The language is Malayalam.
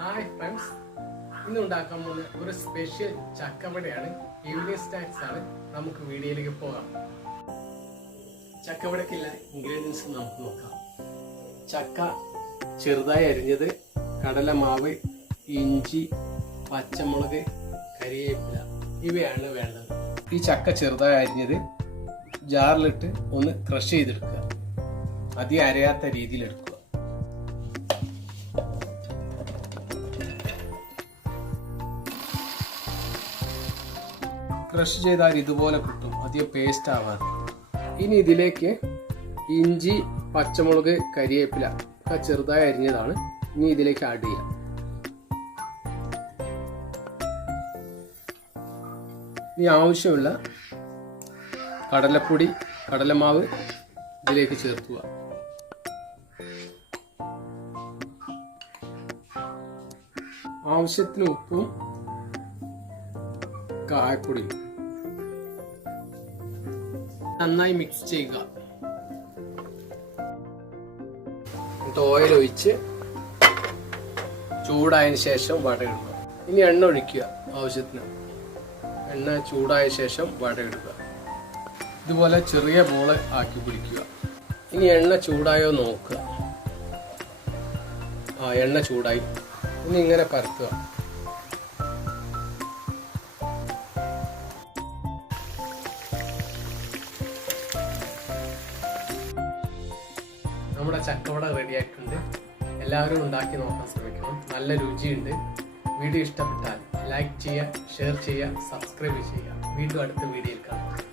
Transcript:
ഹായ് ഫ്രണ്ട്സ്, ഇന്ന് ഉണ്ടാക്കാൻ പോകുന്ന ഒരു സ്പെഷ്യൽ ചക്കവടയാണ്. ഈവനിങ് സ്നാക്സ് ആണ്. നമുക്ക് വീഡിയോയിലേക്ക് പോകാം. ചക്കവടക്കുള്ള ഇൻഗ്രീഡിയൻസ് നമുക്ക് നോക്കാം. ചക്ക ചെറുതായി അരിഞ്ഞത്, കടലമാവ്, ഇഞ്ചി, പച്ചമുളക്, കരിവേപ്പില ഇവയാണ് വേണ്ടത്. ഈ ചക്ക ചെറുതായി അരിഞ്ഞത് ജാറിലിട്ട് ഒന്ന് ക്രഷ് ചെയ്തെടുക്കുക. അധികം അരയാത്ത രീതിയിൽ എടുക്കുക. ക്രഷ് ചെയ്താൽ ഇതുപോലെ കിട്ടും, അധികം പേസ്റ്റ് ആവാതെ. ഇനി ഇതിലേക്ക് ഇഞ്ചി, പച്ചമുളക്, കരിവേപ്പില ഒക്കെ ചെറുതായി അരിഞ്ഞതാണ് ഇനി ഇതിലേക്ക് ആഡ് ചെയ്യാം. ഇനി ആവശ്യമുള്ള കടലപ്പൊടി, കടലമാവ് ഇതിലേക്ക് ചേർക്കുക. ആവശ്യത്തിന് ഉപ്പും കായപ്പൊടി നന്നായി മിക്സ് ചെയ്യുക. ഓയിൽ ഒഴിച്ച് ചൂടായതിനു ശേഷം വടയിടുക. ഇനി എണ്ണ ഒഴിക്കുക ആവശ്യത്തിന്. എണ്ണ ചൂടായ ശേഷം വടയിടുക. ഇതുപോലെ ചെറിയ ബോള് ആക്കി പിടിക്കുക. ഇനി എണ്ണ ചൂടായോ നോക്കുക. എണ്ണ ചൂടായി. ഇനി ഇങ്ങനെ പരത്തുക. നമ്മുടെ ചക്കവട റെഡിയായിട്ടുണ്ട്. എല്ലാവരും ഉണ്ടാക്കി നോക്കാൻ ശ്രമിക്കണം. നല്ല രുചിയുണ്ട്. വീഡിയോ ഇഷ്ടപ്പെട്ടാൽ ലൈക്ക് ചെയ്യുക, ഷെയർ ചെയ്യുക, സബ്സ്ക്രൈബ് ചെയ്യുക. വീണ്ടും അടുത്ത വീഡിയോയിൽ കാണാം.